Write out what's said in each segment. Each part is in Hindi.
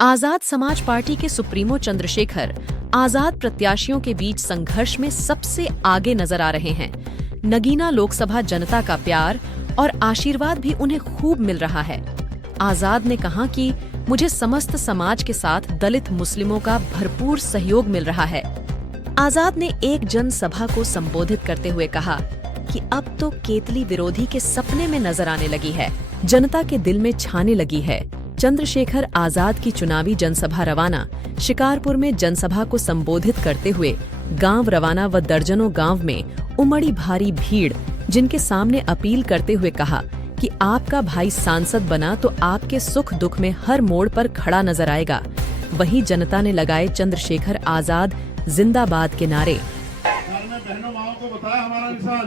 आजाद समाज पार्टी के सुप्रीमो चंद्रशेखर आजाद प्रत्याशियों के बीच संघर्ष में सबसे आगे नजर आ रहे हैं। नगीना लोकसभा जनता का प्यार और आशीर्वाद भी उन्हें खूब मिल रहा है। आजाद ने कहा कि मुझे समस्त समाज के साथ दलित मुस्लिमों का भरपूर सहयोग मिल रहा है। आजाद ने एक जनसभा को संबोधित करते हुए कहा कि अब तो केतली विरोधी के सपने में नजर आने लगी है, जनता के दिल में छाने लगी है। चंद्रशेखर आजाद की चुनावी जनसभा रवाना शिकारपुर में जनसभा को संबोधित करते हुए गांव रवाना व दर्जनों गांव में उमड़ी भारी भीड़, जिनके सामने अपील करते हुए कहा कि आपका भाई सांसद बना तो आपके सुख दुख में हर मोड़ पर खड़ा नजर आएगा। वहीं जनता ने लगाए चंद्रशेखर आजाद जिंदाबाद के नारे। बहनों माओ को बताया हमारा निशान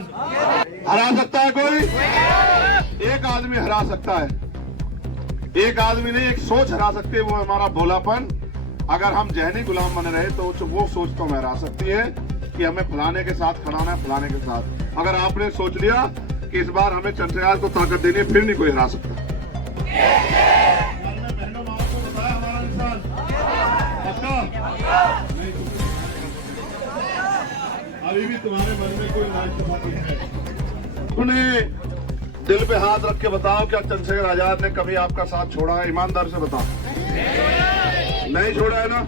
हरा सकता है कोई, एक आदमी हरा सकता है, एक आदमी नहीं एक सोच हरा सकती है, वो हमारा भोलापन। अगर हम जहनी गुलाम बने रहे तो वो सोच तो हमें हरा सकती है कि हमें फलाने के साथ खड़ाना है, फलाने के साथ। अगर आपने सोच लिया कि इस बार हमें चंद्रयान को ताकत देनी है, फिर नहीं कोई हरा सकता। बहनों माओ को बताया हमारा निशान अभी भी तुम्हारे मन में कोई राजनीति है। उन्हें दिल पे हाथ रख के बताओ, क्या चंद्रशेखर आजाद ने कभी आपका साथ छोड़ा है? ईमानदार से बताओ, नहीं छोड़ा है ना?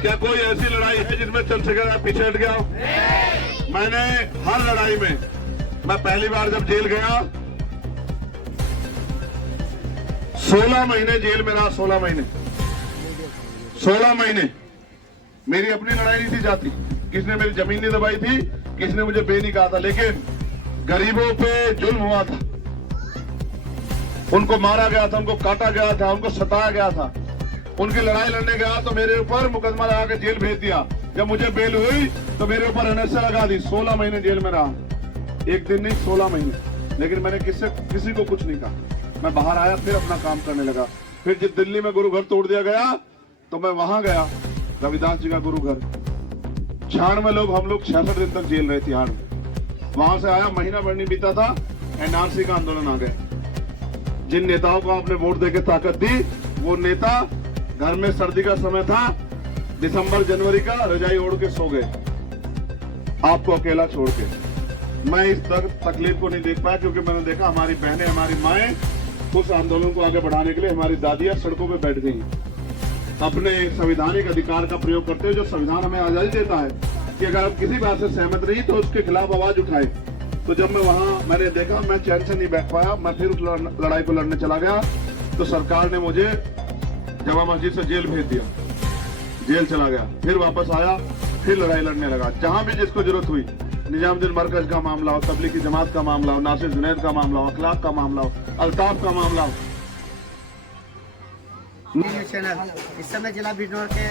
क्या कोई ऐसी लड़ाई है जिसमें चंद्रशेखर आजाद पीछे हट गया हो? मैंने हर लड़ाई में, मैं पहली बार जब जेल गया 16 महीने जेल में रहा, 16 महीने मेरी अपनी लड़ाई नहीं थी जाती। किसने मेरी जमीन नहीं दबाई थी, किसने मुझे बे नहीं कहा था, लेकिन गरीबों पे जुल्म हुआ था, उनको मारा गया था, उनको काटा गया था, उनको सताया गया था। उनकी लड़ाई लड़ने गया तो मेरे ऊपर मुकदमा लगा के जेल भेज दिया। जब मुझे बेल हुई तो मेरे ऊपर एनएसए लगा दी। 16 महीने जेल में रहा, एक दिन नहीं 16 महीने। लेकिन मैंने किसी को कुछ नहीं कहा। मैं बाहर आया, फिर अपना काम करने लगा। फिर जब दिल्ली में गुरु घर तोड़ दिया गया तो मैं वहां गया, रविदास जी का गुरु घर। छाण में हम लोग 66 दिन तक जेल रहे तिहाड़ में। वहां से आया, महीना भर नहीं बीता था, एनआरसी का आंदोलन आ गया। जिन नेताओं को आपने वोट देके ताकत दी, वो नेता घर में सर्दी का समय था, दिसंबर जनवरी का, रजाई ओढ़ के सो गए, आपको अकेला छोड़ के। मैं इस तकलीफ को नहीं देख पाया, क्योंकि मैंने देखा हमारी बहनें, हमारी माएं उस आंदोलन को आगे बढ़ाने के लिए, हमारी दादियां सड़कों पे बैठ गई अपने संवैधानिक अधिकार का प्रयोग करते हुए, जो संविधान हमें आजादी देता है कि अगर आप किसी बात से सहमत रही तो उसके खिलाफ आवाज उठाए। तो जब मैं वहां मैंने देखा, मैं चैन से नहीं बैठ पाया, मैं फिर उस लड़ाई को लड़ने चला गया। तो सरकार ने मुझे जमा मस्जिद से जेल भेज दिया, जेल चला गया, फिर वापस आया, फिर लड़ाई लड़ने लगा। जहां भी जिसको जरूरत हुई, निजामुद्दीन मरकज का मामला हो, तबलीगी जमात का मामला हो, नासिर जुनैद का मामला हो, अखलाक का मामला हो, अल्ताफ का मामला हो। न्यूज चैनल इस समय जिला बिजनौर के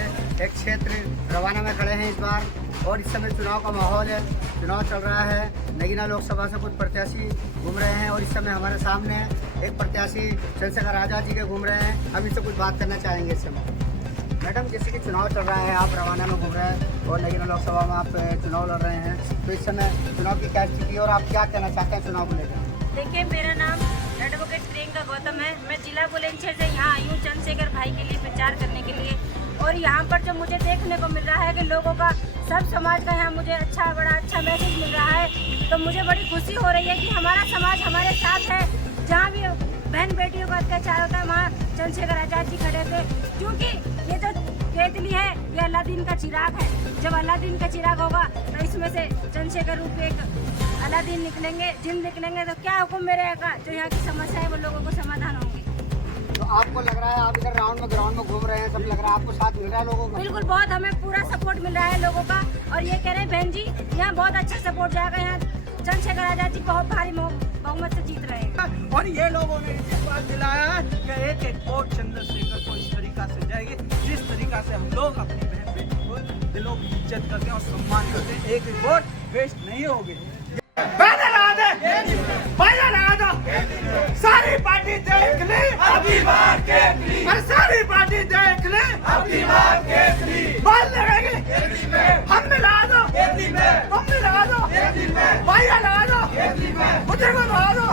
एक क्षेत्र रवाना में खड़े हैं इस बार, और इस समय चुनाव का माहौल है, चुनाव चल रहा है। नगीना लोकसभा से कुछ प्रत्याशी घूम रहे हैं और इस समय हमारे सामने एक प्रत्याशी चंद्रशेखर आजाद जी के घूम रहे हैं। हम इनसे कुछ बात करना चाहेंगे इस समय। मैडम, जैसे कि चुनाव चल रहा है, आप रवाना में घूम रहे हैं और नगीना लोकसभा में आप चुनाव लड़ रहे हैं, तो इस समय चुनाव की क्या स्थिति है और आप क्या कहना चाहते हैं चुनाव को लेकर? देखिए, मेरा नाम एडवोकेट प्रियंका गौतम है। मैं जिला बुलंदशहर से यहाँ आई हूँ चंद्रशेखर भाई के लिए प्रचार करने के लिए। और यहाँ पर जो मुझे देखने को मिल रहा है कि लोगों का, सब समाज का यहाँ मुझे बड़ा अच्छा मैसेज मिल रहा है, तो मुझे बड़ी खुशी हो रही है कि हमारा समाज हमारे साथ है। जहाँ भी बहन बेटियों का अत्याचार होता है, वहाँ चंद्रशेखर आजाद जी खड़े थे। क्योंकि ये जो केतली है, ये अलादीन का चिराग है। जब अलादीन का चिराग होगा तो इसमें से चंद्रशेखर रूप एक अलादीन निकलेंगे, जिन निकलेंगे, तो क्या हुक्म मेरे का जो यहाँ की समस्या है वो लोगों को समाधान होंगे। तो आपको लग रहा है, आप इधर ग्राउंड में घूम रहे हैं, सब लग रहा है आपको साथ मिल रहा है लोगों को? बिल्कुल, बहुत हमें पूरा सपोर्ट मिल रहा है लोगों का। और ये कह रहे हैं बहन जी, यहाँ बहुत अच्छा सपोर्ट जाएगा, यहाँ चंद्रशेखर आजाद जी बहुत भारी बहुमत से जीत रहे हैं। और ये लोगों ने इस बात दिलाया कि एक एक वोट चंद्रशेखर को इस तरीका से जाएगी जिस तरीका से हम लोग अपनी बहन बेटी को दिलों की इज्जत करते हैं और सम्मान करते हैं। एक भी वोट वेस्ट नहीं होगी। सारी पार्टी देख ले, अभी बार केतली, सारी पार्टी देख ले, अभी बार केतली, बाल लगेगी, हम मिला दो, तुम मिला दो, भैया लगा दो, मुझे को लगा दो।